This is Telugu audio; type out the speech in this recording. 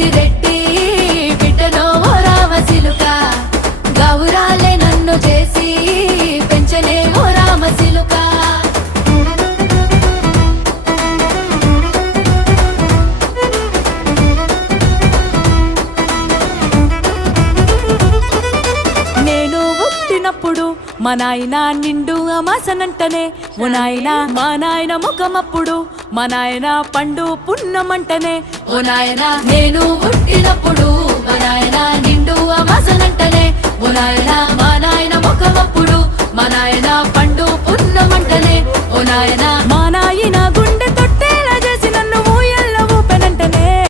పెద్దిరెడ్డి బిడ్డనో ఓ రామసిలుక గౌరాలే నన్ను చేసి పెంచనే ఓ రామసిలుక నేను పుట్టినప్పుడు మా నాయన నిండు అమాసనంటనే ఓ నాయన మా నాయన ముఖమప్పుడు మా నాయన పండు పున్నమంటనే ఓ నాయన నేను పుట్టినప్పుడు మా నాయన నిండు అమాసనంటనే ఓ నాయన మా నాయన ముఖమప్పుడు మా నాయన పండు పున్నమంటనే ఓ నాయన మా నాయన గుండె